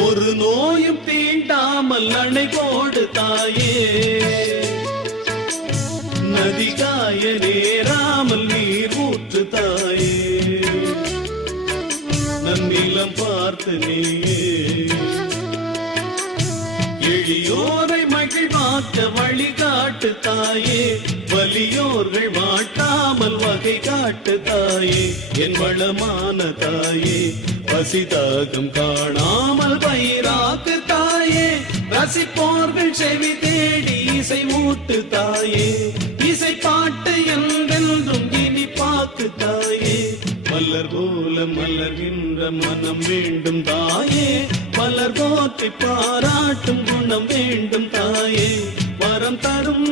ஒரு நோயும் தீண்டாமல் அணை போடு தாயே, நதி காய நேராமல் நீர் ஊற்று தாயே, நன்னிலம் பார்த்து நீயே எளியோரை மகிழ்வாக்க வழிகாட்டு தாயே, வலியோர்கள் வாட்டாமல் வகை காட்டு தாயே, என் வளமான தாயே, பசிதாகம் காணாமல் பயிராக்கு தாயே, ரசிப்போர்கள் செவி தேடி இசை ஊட்டு தாயே, இசை பாட்டு என்றென்றும் இனி பாக்கு தாயே, மலர் போல மலர்கின்ற மனம் வேண்டும் தாயே, மலர் போற்றி பாராட்டும் குணம் வேண்டும் தாயே, வரம் தரும்